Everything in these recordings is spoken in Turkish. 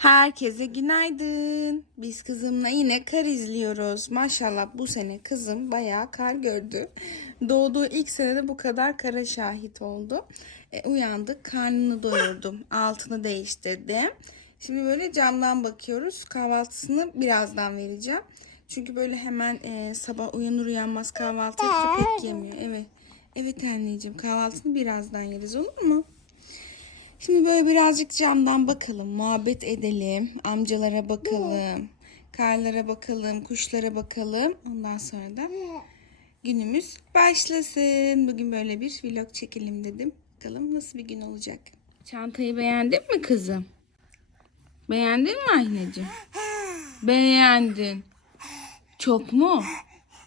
Herkese günaydın. Biz kızımla yine kar izliyoruz. Maşallah bu sene kızım bayağı kar gördü. Doğduğu ilk senede bu kadar kara şahit oldu. E, uyandık, karnını doyurdum, altını değiştirdim. Şimdi böyle camdan bakıyoruz. Kahvaltısını birazdan vereceğim. Çünkü böyle hemen e, sabah uyanır uyanmaz kahvaltı pek yemiyor. Evet. Evet anneciğim kahvaltısını birazdan yeriz olur mu? Şimdi böyle birazcık camdan bakalım, muhabbet edelim, amcalara bakalım, karlara bakalım, kuşlara bakalım. Ondan sonra da günümüz başlasın. Bugün böyle bir vlog çekelim dedim. Bakalım nasıl bir gün olacak. Çantayı beğendin mi kızım? Beğendin mi anneciğim? Beğendin. Çok mu?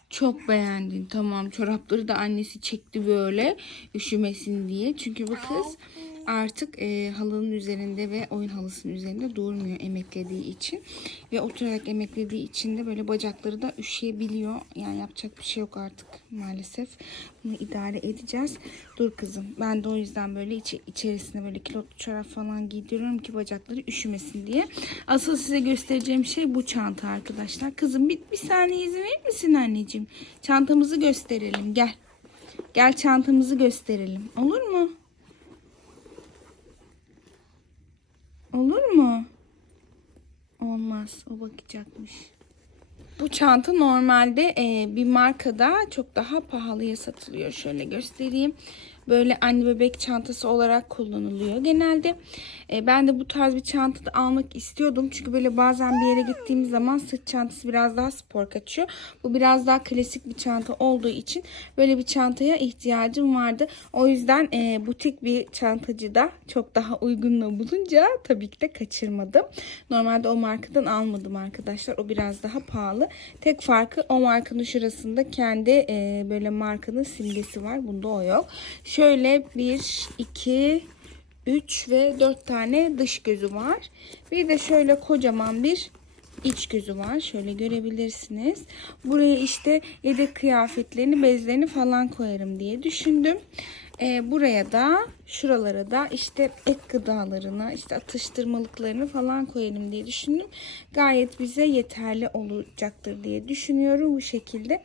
Çok beğendin. Tamam. Çorapları da annesi çekti böyle üşümesin diye. Çünkü bu kız artık e, halının üzerinde ve oyun halısının üzerinde durmuyor emeklediği için. Ve oturarak emeklediği için de böyle bacakları da üşüyebiliyor. Yani yapacak bir şey yok artık maalesef. Bunu idare edeceğiz. Dur kızım. Ben de o yüzden böyle içi, içerisine böyle kilotlu çorap falan giydiriyorum ki bacakları üşümesin diye. Asıl size göstereceğim şey bu çanta arkadaşlar. Kızım bir, bir saniye izin verir misin anneciğim? Çantamızı gösterelim. Gel. Gel çantamızı gösterelim. Olur mu? Olur mu? Olmaz. O bakacakmış. Bu çanta normalde e, bir markada çok daha pahalıya satılıyor. Şöyle göstereyim. Böyle anne bebek çantası olarak kullanılıyor genelde. E, ben de bu tarz bir çanta da almak istiyordum. Çünkü böyle bazen bir yere gittiğimiz zaman sırt çantası biraz daha spor kaçıyor. Bu biraz daha klasik bir çanta olduğu için böyle bir çantaya ihtiyacım vardı. O yüzden e, butik bir çantacıda çok daha uygunla bulunca tabii ki de kaçırmadım. Normalde o markadan almadım arkadaşlar. O biraz daha pahalı. Tek farkı o markanın şurasında kendi e, böyle markanın simgesi var. Bunda o yok. Şöyle 1, 2, 3 ve 4 tane dış gözü var. Bir de şöyle kocaman bir iç gözü var. Şöyle görebilirsiniz. Buraya işte yedek kıyafetlerini, bezlerini falan koyarım diye düşündüm. Ee, buraya da şuralara da işte ek gıdalarını, işte atıştırmalıklarını falan koyarım diye düşündüm. Gayet bize yeterli olacaktır diye düşünüyorum bu şekilde.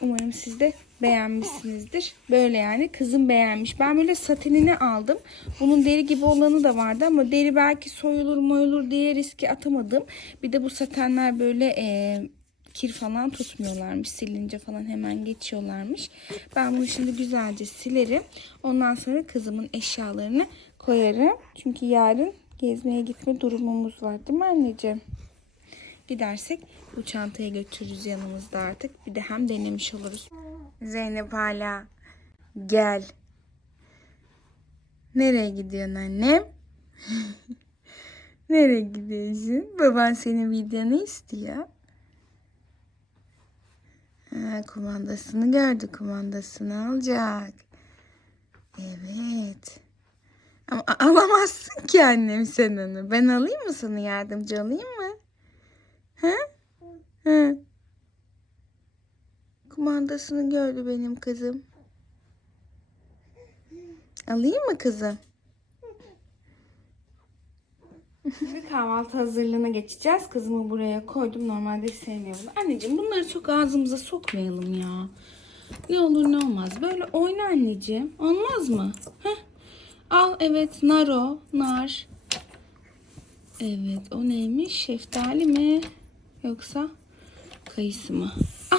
Umarım siz de beğenmişsinizdir. Böyle yani kızım beğenmiş. Ben böyle satenini aldım. Bunun deri gibi olanı da vardı ama deri belki soyulur moyulur diye riski atamadım. Bir de bu satenler böyle e, kir falan tutmuyorlarmış. Silince falan hemen geçiyorlarmış. Ben bunu şimdi güzelce silerim. Ondan sonra kızımın eşyalarını koyarım. Çünkü yarın gezmeye gitme durumumuz var değil mi anneciğim? Gidersek bu çantayı götürürüz yanımızda artık. Bir de hem denemiş oluruz. Zeynep hala gel. Nereye gidiyorsun annem? Nereye gidiyorsun? Baban senin videonu istiyor. Ha, kumandasını gördü. Kumandasını alacak. Evet. Ama alamazsın ki annem sen onu. Ben alayım mı sana yardımcı olayım mı? Ha? Ha. Kumandasını gördü benim kızım. Alayım mı kızım? Şimdi kahvaltı hazırlığına geçeceğiz. Kızımı buraya koydum. Normalde sevmiyorum. Anneciğim bunları çok ağzımıza sokmayalım ya. Ne olur ne olmaz. Böyle oyna anneciğim. Olmaz mı? Heh. Al evet naro, nar. Evet o neymiş? Şeftali mi? Yoksa kayısı mı? Al.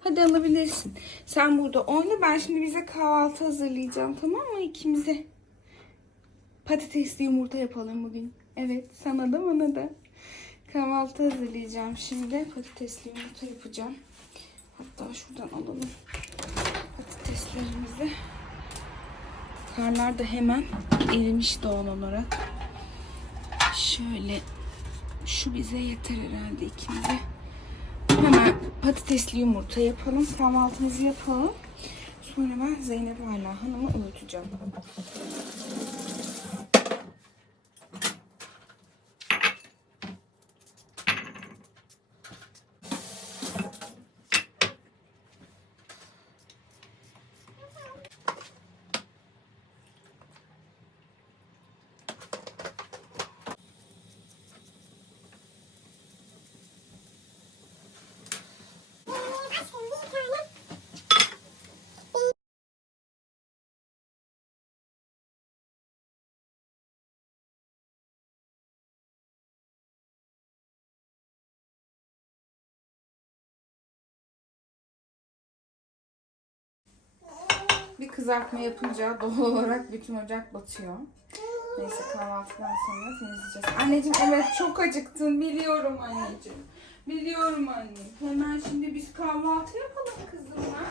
Hadi alabilirsin. Sen burada oyna. Ben şimdi bize kahvaltı hazırlayacağım. Tamam mı ikimize? Patatesli yumurta yapalım bugün. Evet sana da bana da. Kahvaltı hazırlayacağım şimdi. Patatesli yumurta yapacağım. Hatta şuradan alalım patateslerimizi. Karlar da hemen erimiş doğal olarak. Şöyle şu bize yeter herhalde ikimize. Hemen patatesli yumurta yapalım. Kahvaltımızı yapalım. Sonra ben Zeynep Ala Hanım'ı uyutacağım. Bir kızartma yapınca doğal olarak bütün ocak batıyor. Neyse kahvaltıdan sonra temizleyeceğiz. Anneciğim evet çok acıktın biliyorum anneciğim. Biliyorum anne. Hemen şimdi biz kahvaltı yapalım kızımla.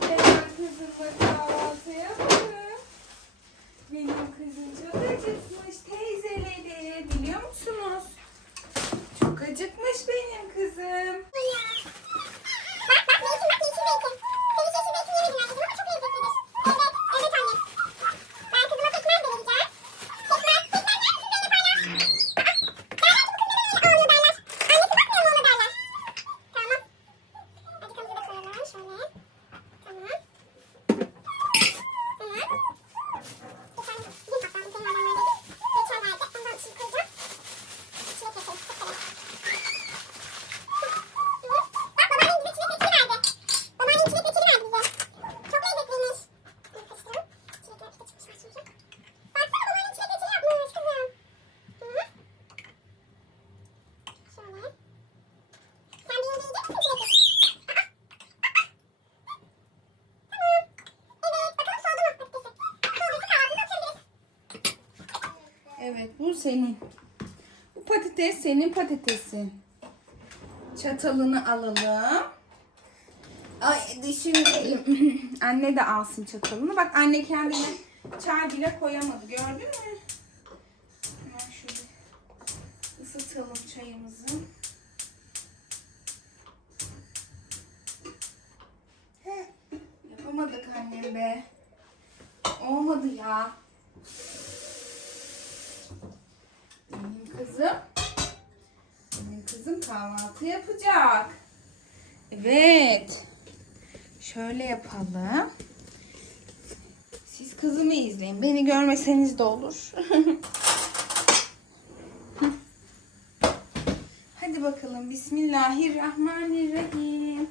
Hemen kızımla kahvaltı yapalım. Benim kızım çok acıkmış teyzeleri biliyor musunuz? Çok acıkmış benim kızım. Evet bu senin. Bu patates senin patatesin. Çatalını alalım. Ay düşünelim. anne de alsın çatalını. Bak anne kendine çay bile koyamadı. Gördün mü? Hemen şöyle ısıtalım çayımızı. Yapamadık annem be. Olmadı ya. Benim kızım. Benim kızım kahvaltı yapacak. Evet. Şöyle yapalım. Siz kızımı izleyin. Beni görmeseniz de olur. Hadi bakalım. Bismillahirrahmanirrahim.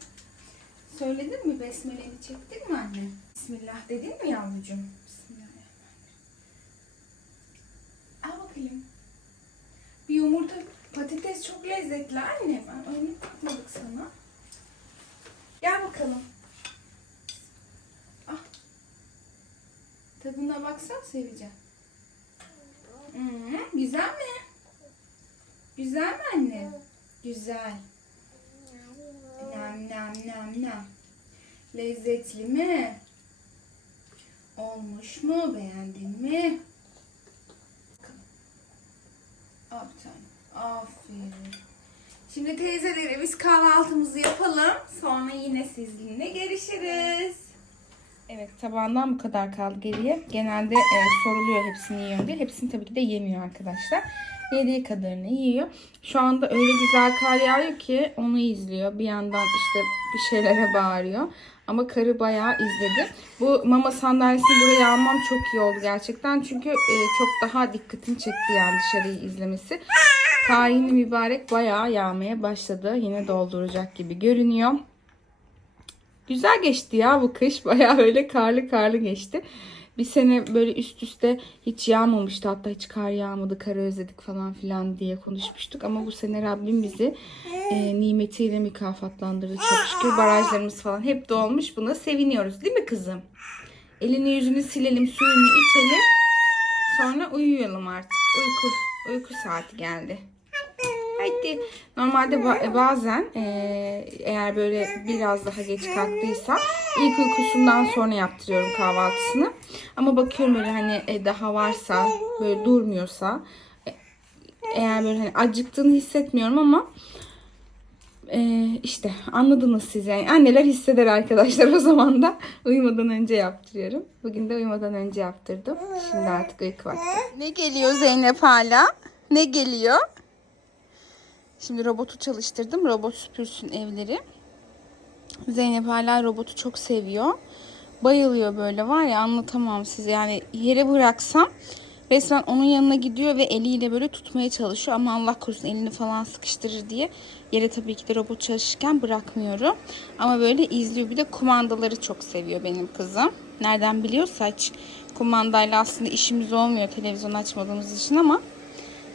Söyledin mi? Besmele'ni çektin mi anne? Bismillah dedin mi yavrucuğum? Bismillahirrahmanirrahim. Al bakayım. Bir yumurta patates çok lezzetli anne. Ben öyle bakmadık sana. Gel bakalım. Ah. Tadına baksan seveceğim. Hmm, güzel mi? Güzel mi anne? Güzel. Nam nam nam nam. Lezzetli mi? Olmuş mu? Beğendin mi? Al bir tane. Aferin. Şimdi teyzeleri biz kahvaltımızı yapalım. Sonra yine sizinle görüşürüz. Evet tabağından bu kadar kaldı geriye. Genelde e, soruluyor hepsini yiyor diye. Hepsini tabii ki de yemiyor arkadaşlar. Yediği kadarını yiyor. Şu anda öyle güzel kar yağıyor ki onu izliyor. Bir yandan işte bir şeylere bağırıyor. Ama karı bayağı izledi. Bu mama sandalyesini buraya almam çok iyi oldu gerçekten. Çünkü e, çok daha dikkatimi çekti yani dışarıyı izlemesi. Kayını mübarek bayağı yağmaya başladı. Yine dolduracak gibi görünüyor. Güzel geçti ya bu kış. Bayağı öyle karlı karlı geçti. Bir sene böyle üst üste hiç yağmamıştı. Hatta hiç kar yağmadı, karı özledik falan filan diye konuşmuştuk. Ama bu sene Rabbim bizi e, nimetiyle mükafatlandırdı. Çok şükür barajlarımız falan hep dolmuş. Buna seviniyoruz değil mi kızım? Elini yüzünü silelim, suyunu içelim. Sonra uyuyalım artık. Uyku, uyku saati geldi. Haydi. Normalde ba- bazen e, eğer böyle biraz daha geç kalktıysa ilk uykusundan sonra yaptırıyorum kahvaltısını. Ama bakıyorum böyle hani e, daha varsa böyle durmuyorsa e, eğer böyle hani acıktığını hissetmiyorum ama e, işte anladınız siz yani. Anneler hisseder arkadaşlar o zaman da uyumadan önce yaptırıyorum. Bugün de uyumadan önce yaptırdım. Şimdi artık uyku vakti. Ne geliyor Zeynep hala? Ne geliyor? Şimdi robotu çalıştırdım. Robot süpürsün evleri. Zeynep hala robotu çok seviyor. Bayılıyor böyle var ya anlatamam size. Yani yere bıraksam resmen onun yanına gidiyor ve eliyle böyle tutmaya çalışıyor. Ama Allah korusun elini falan sıkıştırır diye yere tabii ki de robot çalışırken bırakmıyorum. Ama böyle izliyor. Bir de kumandaları çok seviyor benim kızım. Nereden biliyorsa hiç kumandayla aslında işimiz olmuyor televizyon açmadığımız için ama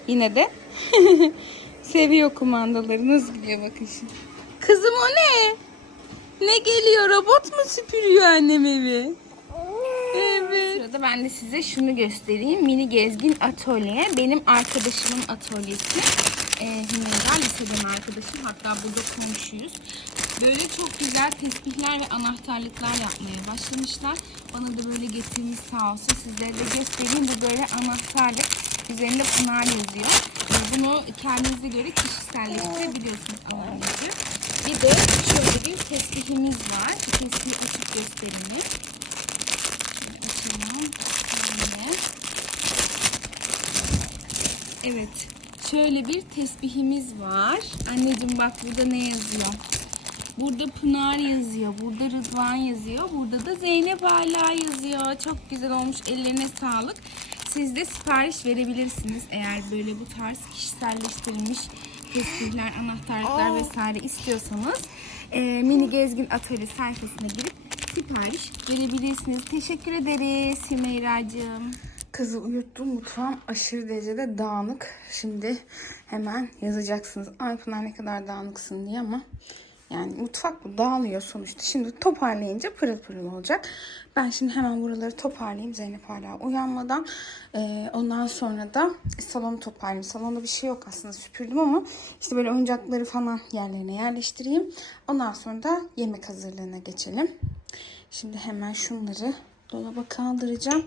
yine de Seviyor kumandaları. Nasıl gidiyor bakın. Kızım o ne? Ne geliyor? Robot mu süpürüyor annem evi? Evet. Sırada ben de size şunu göstereyim. Mini Gezgin Atölye. Benim arkadaşımın atölyesi. Ee, Hümeyra liseden arkadaşım. Hatta burada komşuyuz. Böyle çok güzel tesbihler ve anahtarlıklar yapmaya başlamışlar. Bana da böyle getirmiş sağ olsun. Sizlere de göstereyim. Bu böyle anahtarlık. Üzerinde Pınar yazıyor. Ee, Bunu kendinize göre kişiselleştirebiliyorsunuz anahtarlığı. Bir de şöyle bir tesbihimiz var. Bu tesbihi açıp göstereyim. Açalım. Evet. Şöyle bir tesbihimiz var. Anneciğim bak burada ne yazıyor? Burada Pınar yazıyor. Burada Rıdvan yazıyor. Burada da Zeynep Ala yazıyor. Çok güzel olmuş. Ellerine sağlık. Siz de sipariş verebilirsiniz. Eğer böyle bu tarz kişiselleştirilmiş tesbihler, anahtarlıklar vesaire istiyorsanız e, Mini Gezgin Atölye sayfasına girip sipariş verebilirsiniz. Teşekkür ederiz Hümeyra'cığım. Kızı uyuttum. Mutfağım aşırı derecede dağınık. Şimdi hemen yazacaksınız. Ay Pınar ne kadar dağınıksın diye ama yani mutfak bu dağılıyor sonuçta. Şimdi toparlayınca pırıl pırıl olacak. Ben şimdi hemen buraları toparlayayım Zeynep hala uyanmadan. Ee, ondan sonra da salonu toparlayayım. Salonda bir şey yok aslında süpürdüm ama işte böyle oyuncakları falan yerlerine yerleştireyim. Ondan sonra da yemek hazırlığına geçelim. Şimdi hemen şunları dolaba kaldıracağım.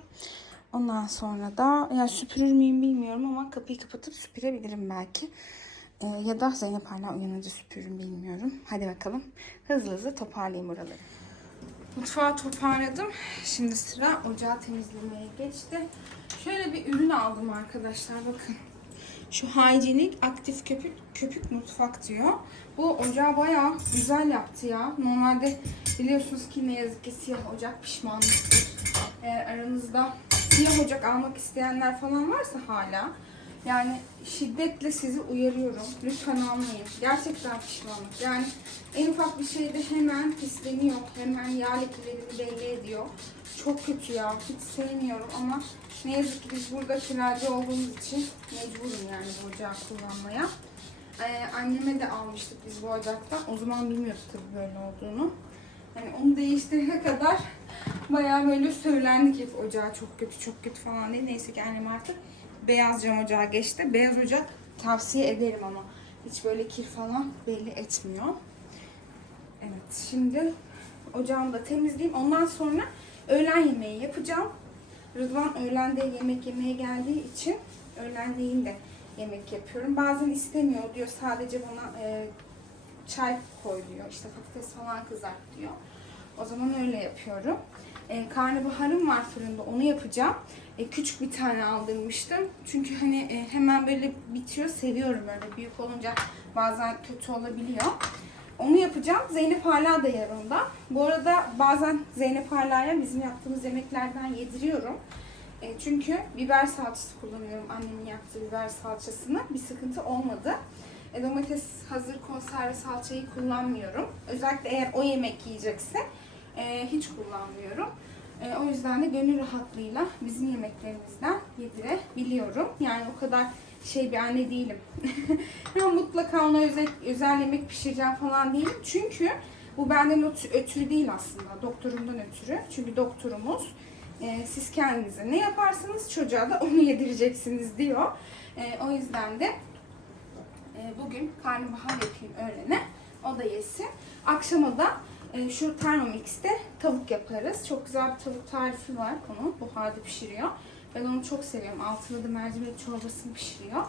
Ondan sonra da ya süpürür müyüm bilmiyorum ama kapıyı kapatıp süpürebilirim belki. Ee, ya da Zeynep hala uyanınca süpürürüm bilmiyorum. Hadi bakalım hızlı hızlı toparlayayım buraları. Mutfağı toparladım. Şimdi sıra ocağı temizlemeye geçti. Şöyle bir ürün aldım arkadaşlar bakın. Şu hijyenik aktif köpük, köpük mutfak diyor. Bu ocağı bayağı güzel yaptı ya. Normalde biliyorsunuz ki ne yazık ki siyah ocak pişmanlıktır. Eğer aranızda siyah ocak almak isteyenler falan varsa hala yani şiddetle sizi uyarıyorum. Lütfen almayın. Gerçekten pişmanlık. Yani en ufak bir şeyde hemen pisleniyor. Hemen yağ lekelerini belli ediyor. Çok kötü ya. Hiç sevmiyorum ama ne yazık ki biz burada kiracı olduğumuz için mecburum yani bu ocağı kullanmaya. Ee, anneme de almıştık biz bu ocaktan. O zaman bilmiyorduk tabii böyle olduğunu. Hani onu değiştirene kadar bayağı böyle söylendik hep ocağı çok kötü çok kötü falan diye. Neyse ki annem artık beyaz cam ocağa geçti. Beyaz ocak tavsiye ederim ama hiç böyle kir falan belli etmiyor. Evet şimdi ocağımı da temizleyeyim. Ondan sonra öğlen yemeği yapacağım. Rıdvan öğlende yemek yemeye geldiği için öğlenleyin de yemek yapıyorum. Bazen istemiyor diyor sadece bana e, çay koy diyor. İşte patates falan kızart diyor. O zaman öyle yapıyorum. E, karnabaharım var fırında onu yapacağım. E, küçük bir tane aldırmıştım. Çünkü hani e, hemen böyle bitiyor. Seviyorum böyle büyük olunca bazen kötü olabiliyor. Onu yapacağım. Zeynep hala da yanımda. Bu arada bazen Zeynep hala'ya bizim yaptığımız yemeklerden yediriyorum. E, çünkü biber salçası kullanıyorum. Annemin yaptığı biber salçasını. Bir sıkıntı olmadı. E, domates hazır konserve salçayı kullanmıyorum. Özellikle eğer o yemek yiyecekse e, hiç kullanmıyorum. E, o yüzden de gönül rahatlığıyla bizim yemeklerimizden yedirebiliyorum. Yani o kadar şey bir anne değilim. ya mutlaka ona özel, özel yemek pişireceğim falan değilim. Çünkü bu benden ötü- ötürü değil aslında. Doktorumdan ötürü. Çünkü doktorumuz e, siz kendinize ne yaparsanız çocuğa da onu yedireceksiniz diyor. E, o yüzden de e, bugün karnabahar yapayım öğlene. O da yesin. Akşama da e, şu Thermomix'te tavuk yaparız. Çok güzel bir tavuk tarifi var onun. Buharda pişiriyor. Ben onu çok seviyorum. Altında da mercimek çorbasını pişiriyor.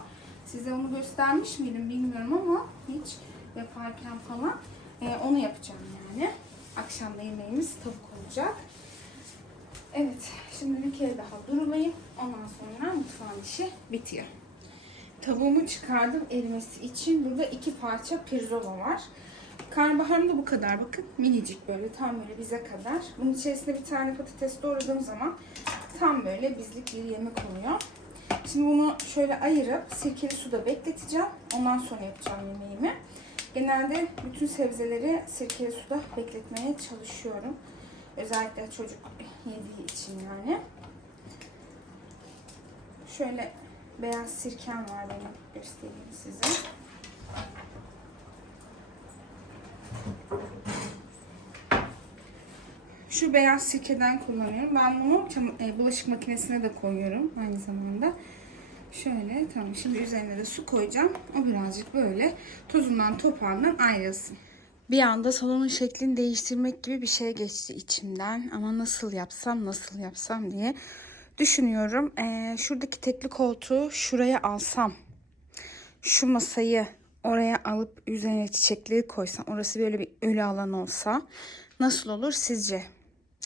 Size onu göstermiş miydim bilmiyorum ama hiç yaparken falan e, onu yapacağım yani. Akşamda yemeğimiz tavuk olacak. Evet, şimdi bir kere daha durulayım. Ondan sonra mutfağın işi bitiyor. Tavuğumu çıkardım erimesi için. Burada iki parça pirzola var. Karnabaharım da bu kadar. Bakın minicik böyle tam böyle bize kadar. Bunun içerisine bir tane patates doğradığım zaman tam böyle bizlik bir yemek oluyor. Şimdi bunu şöyle ayırıp sirkeli suda bekleteceğim. Ondan sonra yapacağım yemeğimi. Genelde bütün sebzeleri sirkeli suda bekletmeye çalışıyorum. Özellikle çocuk yediği için yani. Şöyle beyaz sirkem var benim göstereyim size. Şu beyaz sirkeden kullanıyorum. Ben bunu e, bulaşık makinesine de koyuyorum aynı zamanda. Şöyle tamam şimdi üzerine de su koyacağım. O birazcık böyle tozundan toprağından ayrılsın. Bir anda salonun şeklini değiştirmek gibi bir şey geçti içimden. Ama nasıl yapsam nasıl yapsam diye düşünüyorum. Ee, şuradaki tekli koltuğu şuraya alsam. Şu masayı oraya alıp üzerine çiçekleri koysam. Orası böyle bir ölü alan olsa. Nasıl olur sizce?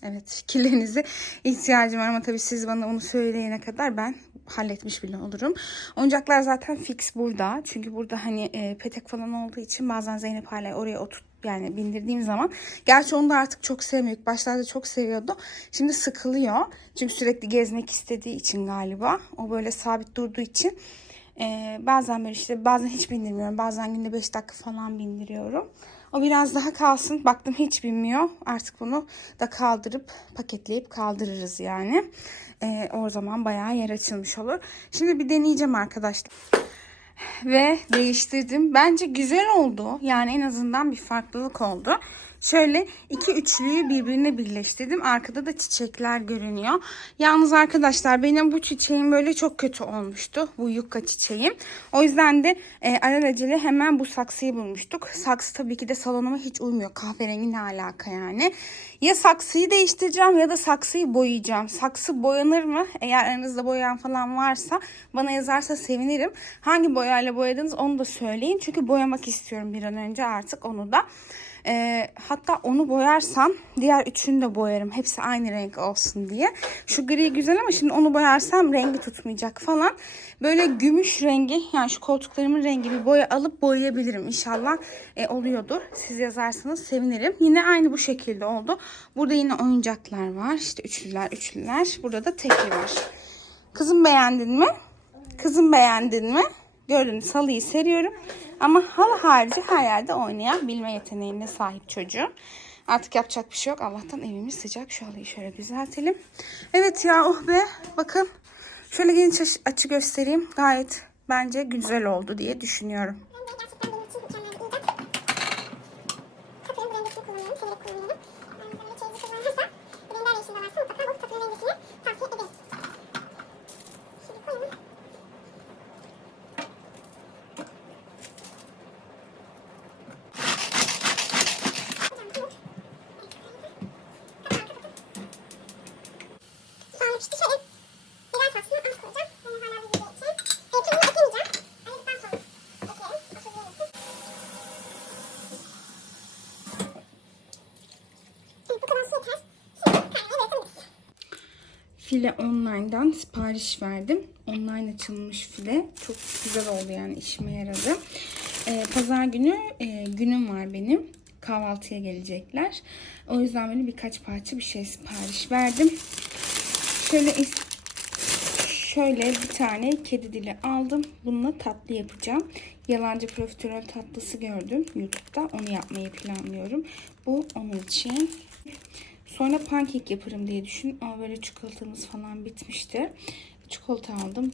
Evet fikirlerinize ihtiyacım var ama tabii siz bana onu söyleyene kadar ben halletmiş bile olurum. Oyuncaklar zaten fix burada. Çünkü burada hani e, petek falan olduğu için bazen Zeynep hala oraya oturt yani bindirdiğim zaman. Gerçi onu da artık çok sevmiyor. Başlarda çok seviyordu. Şimdi sıkılıyor. Çünkü sürekli gezmek istediği için galiba. O böyle sabit durduğu için. E, bazen böyle işte bazen hiç bindirmiyorum. Bazen günde 5 dakika falan bindiriyorum. O biraz daha kalsın. Baktım hiç binmiyor. Artık bunu da kaldırıp paketleyip kaldırırız yani. Ee, o zaman bayağı yer açılmış olur. Şimdi bir deneyeceğim arkadaşlar. Ve değiştirdim. Bence güzel oldu. Yani en azından bir farklılık oldu. Şöyle iki üçlüyü birbirine birleştirdim. Arkada da çiçekler görünüyor. Yalnız arkadaşlar benim bu çiçeğim böyle çok kötü olmuştu. Bu yukka çiçeğim. O yüzden de e, alelacele hemen bu saksıyı bulmuştuk. Saksı tabii ki de salonuma hiç uymuyor. Kahverengi ne alaka yani. Ya saksıyı değiştireceğim ya da saksıyı boyayacağım. Saksı boyanır mı? Eğer aranızda boyayan falan varsa bana yazarsa sevinirim. Hangi boyayla boyadınız onu da söyleyin. Çünkü boyamak istiyorum bir an önce artık onu da. Ee, hatta onu boyarsam diğer üçünü de boyarım. Hepsi aynı renk olsun diye. Şu gri güzel ama şimdi onu boyarsam rengi tutmayacak falan. Böyle gümüş rengi yani şu koltuklarımın rengi bir boya alıp boyayabilirim. İnşallah e, oluyordur. Siz yazarsanız sevinirim. Yine aynı bu şekilde oldu. Burada yine oyuncaklar var. İşte üçlüler üçlüler. Burada da tekli var. Kızım beğendin mi? Kızım beğendin mi? Gördünüz halıyı seriyorum. Ama halı harici her yerde oynayabilme yeteneğine sahip çocuğum. Artık yapacak bir şey yok. Allah'tan evimiz sıcak. Şu halıyı şöyle düzeltelim. Evet ya oh be. Bakın. Şöyle geniş aç- açı göstereyim. Gayet bence güzel oldu diye düşünüyorum. Bence gerçekten benim için mükemmel bir icat. Kapının rengisini kullanıyorum, severek kullanıyorum. Yani böyle çeyizi kullanırsa, blender yaşında varsa mutlaka bu kapının rengisini tavsiye ederim. Şimdi koyalım. Soğanı pişti şöyle. Biber salçasını az koyacağım. Yani hala bir gibi için. E, tuzunu eklemeyeceğim. Ayırdıktan sonra eklerim. Oturduğu yemesin. Evet, bu kadar su yeter. Şimdi kaynamaya bırakabiliriz. File online'dan sipariş verdim. Online açılmış file. Çok güzel oldu yani işime yaradı. Ee, Pazar günü e, günüm var benim. Kahvaltıya gelecekler. O yüzden böyle birkaç parça bir şey sipariş verdim. Şöyle şöyle bir tane kedi dili aldım. Bununla tatlı yapacağım. Yalancı profiterol tatlısı gördüm YouTube'da. Onu yapmayı planlıyorum. Bu onun için. Sonra pankek yaparım diye düşün. Ama böyle çikolatamız falan bitmişti. Çikolata aldım.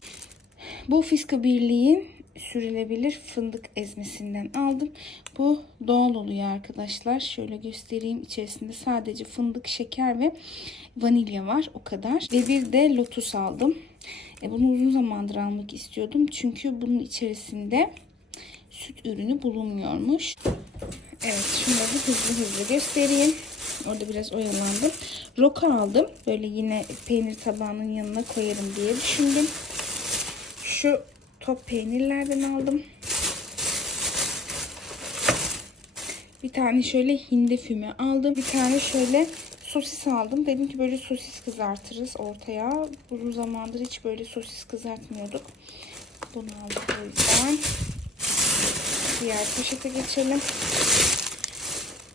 Bu Fiska Birliği'nin sürülebilir fındık ezmesinden aldım. Bu doğal oluyor arkadaşlar. Şöyle göstereyim. İçerisinde sadece fındık, şeker ve vanilya var. O kadar. Ve bir de lotus aldım. E, bunu uzun zamandır almak istiyordum. Çünkü bunun içerisinde süt ürünü bulunmuyormuş. Evet şunları hızlı hızlı göstereyim. Orada biraz oyalandım. Roka aldım. Böyle yine peynir tabağının yanına koyarım diye düşündüm. Şu top peynirlerden aldım. Bir tane şöyle hindi füme aldım. Bir tane şöyle sosis aldım. Dedim ki böyle sosis kızartırız ortaya. Uzun zamandır hiç böyle sosis kızartmıyorduk. Bunu aldım o yüzden. Diğer poşete geçelim.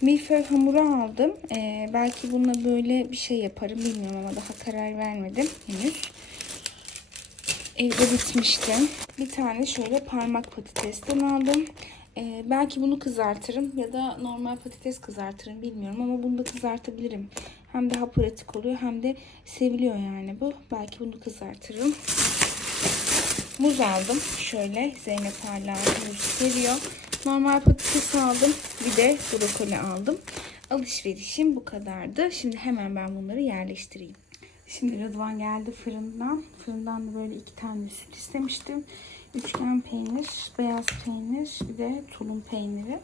Milföy hamuru aldım. Ee, belki bununla böyle bir şey yaparım bilmiyorum ama daha karar vermedim henüz. Evde bitmişti. Bir tane şöyle parmak patatesten aldım. Ee, belki bunu kızartırım ya da normal patates kızartırım bilmiyorum ama bunu da kızartabilirim. Hem daha pratik oluyor hem de seviliyor yani bu. Belki bunu kızartırım. Muz aldım. Şöyle Zeynep hala muz seviyor. Normal patates aldım. Bir de brokoli aldım. Alışverişim bu kadardı. Şimdi hemen ben bunları yerleştireyim. Şimdi Rıdvan geldi fırından. Fırından da böyle iki tane süt istemiştim. Üçgen peynir, beyaz peynir, bir de tulum peyniri.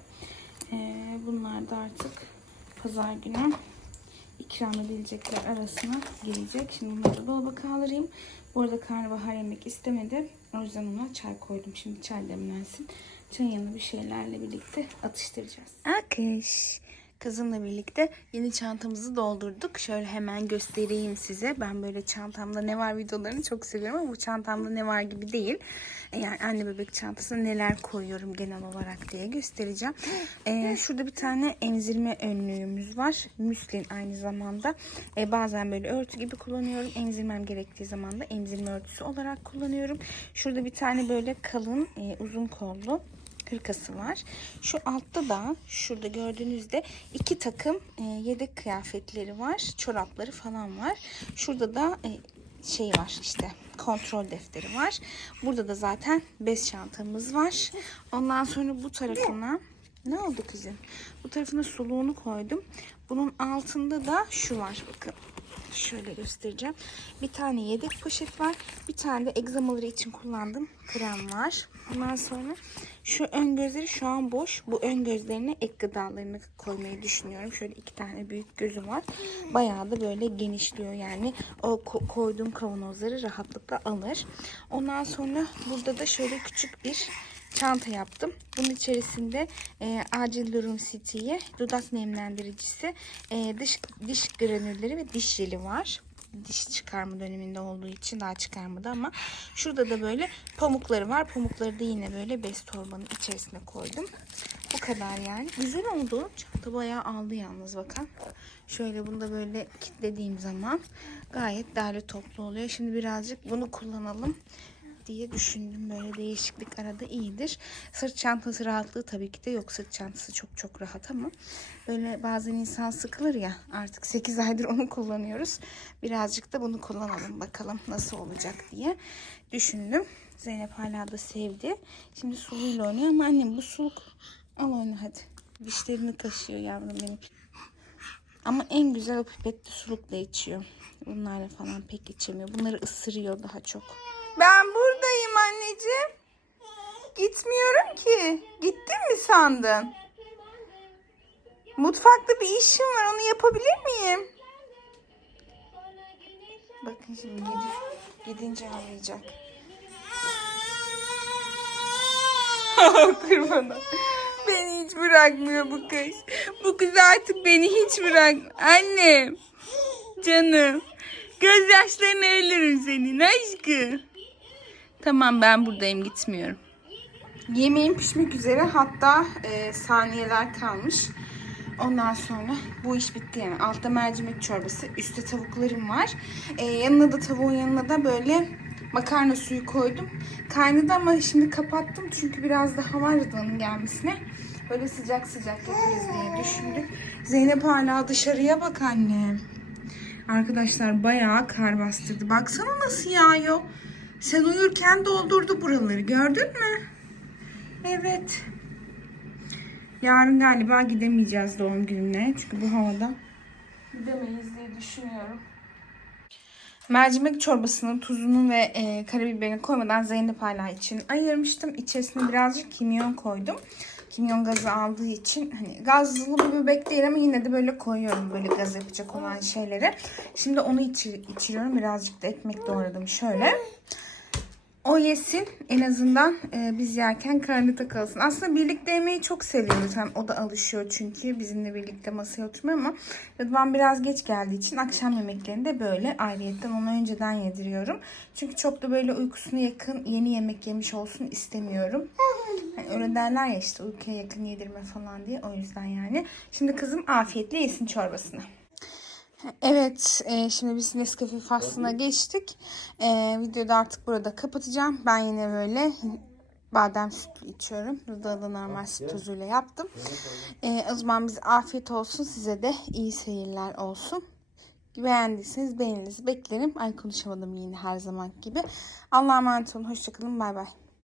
Ee, bunlar da artık pazar günü ikram edilecekler arasına girecek. Şimdi bunları da dolaba kaldırayım. Bu arada karnabahar yemek istemedi. O yüzden ona çay koydum. Şimdi çay demlensin. Çayın yanına bir şeylerle birlikte atıştıracağız. Akış. Kızımla birlikte yeni çantamızı doldurduk. Şöyle hemen göstereyim size. Ben böyle çantamda ne var videolarını çok seviyorum ama bu çantamda ne var gibi değil. Yani anne bebek çantasına neler koyuyorum genel olarak diye göstereceğim. Ee, şurada bir tane emzirme önlüğümüz var. Müslin aynı zamanda. Ee, bazen böyle örtü gibi kullanıyorum. Emzirmem gerektiği zaman da emzirme örtüsü olarak kullanıyorum. Şurada bir tane böyle kalın e, uzun kollu hırkası var. Şu altta da şurada gördüğünüzde iki takım e, yedek kıyafetleri var. Çorapları falan var. Şurada da e, şey var işte kontrol defteri var. Burada da zaten bez çantamız var. Ondan sonra bu tarafına ne oldu kızım? Bu tarafına suluğunu koydum. Bunun altında da şu var bakın. Şöyle göstereceğim. Bir tane yedek poşet var. Bir tane de egzamaları için kullandığım krem var. Ondan sonra şu ön gözleri şu an boş. Bu ön gözlerine ek gıdalarını koymayı düşünüyorum. Şöyle iki tane büyük gözü var. Bayağı da böyle genişliyor yani. O ko- koyduğum kavanozları rahatlıkla alır. Ondan sonra burada da şöyle küçük bir çanta yaptım. Bunun içerisinde e, acil durum City'ye dudak nemlendiricisi, e, dış diş granülleri ve diş jeli var. Diş çıkarma döneminde olduğu için daha çıkarmadı ama şurada da böyle pamukları var. Pamukları da yine böyle bez torbanın içerisine koydum. Bu kadar yani. Güzel oldu. Çanta bayağı aldı yalnız bakın. Şöyle bunu da böyle kilitlediğim zaman gayet derli toplu oluyor. Şimdi birazcık bunu kullanalım diye düşündüm. Böyle değişiklik arada iyidir. Sırt çantası rahatlığı tabii ki de yok. Sırt çantası çok çok rahat ama böyle bazen insan sıkılır ya artık 8 aydır onu kullanıyoruz. Birazcık da bunu kullanalım bakalım nasıl olacak diye düşündüm. Zeynep hala da sevdi. Şimdi suluyla oynuyor ama annem bu suluk al oyna hadi. Dişlerini kaşıyor yavrum benim. Ama en güzel o pipetli sulukla içiyor. Bunlarla falan pek içemiyor. Bunları ısırıyor daha çok. Anneciğim. Gitmiyorum ki. Gittin mi sandın? Mutfakta bir işim var. Onu yapabilir miyim? Bakın şimdi gidip, gidince ağlayacak. Kurbanım. Beni hiç bırakmıyor bu kız. Bu kız artık beni hiç bırak. Annem. Canım. Gözyaşlarını ölürüm senin aşkım. Tamam ben buradayım gitmiyorum. Yemeğim pişmek üzere hatta e, saniyeler kalmış. Ondan sonra bu iş bitti yani. Altta mercimek çorbası, üstte tavuklarım var. E, yanına da tavuğun yanına da böyle makarna suyu koydum. Kaynadı ama şimdi kapattım çünkü biraz daha var Rıdvan'ın gelmesine. Böyle sıcak sıcak yaparız diye düşündük. Zeynep hala dışarıya bak annem. Arkadaşlar bayağı kar bastırdı. Baksana nasıl yağıyor. Sen uyurken doldurdu buraları. Gördün mü? Evet. Yarın galiba gidemeyeceğiz doğum gününe. Çünkü bu havada gidemeyiz diye düşünüyorum. Mercimek çorbasının tuzunu ve e, karabiberini koymadan Zeynep hala için ayırmıştım. İçerisine birazcık kimyon koydum. Kimyon gazı aldığı için hani gazlı bir bebek değil ama yine de böyle koyuyorum böyle gaz yapacak olan şeyleri. Şimdi onu içir, içiriyorum. Birazcık da ekmek doğradım şöyle. O yesin en azından e, biz yerken karnı takılsın. Aslında birlikte yemeği çok seviyoruz. Hem o da alışıyor çünkü bizimle birlikte masaya oturmuyor ama Rıdvan biraz geç geldiği için akşam yemeklerini de böyle ayrıyetten ona önceden yediriyorum. Çünkü çok da böyle uykusuna yakın yeni yemek yemiş olsun istemiyorum. Hani öyle derler ya işte uykuya yakın yedirme falan diye o yüzden yani. Şimdi kızım afiyetle yesin çorbasını. Evet, e, şimdi biz Nescafe faslına geçtik. E, videoyu da artık burada kapatacağım. Ben yine böyle badem sütlü içiyorum. Burada da normal süt tozuyla yaptım. E, o zaman bize afiyet olsun. Size de iyi seyirler olsun. Beğendiyseniz beğeninizi beklerim. Ay konuşamadım yine her zaman gibi. Allah'a emanet olun. Hoşçakalın. Bay bay.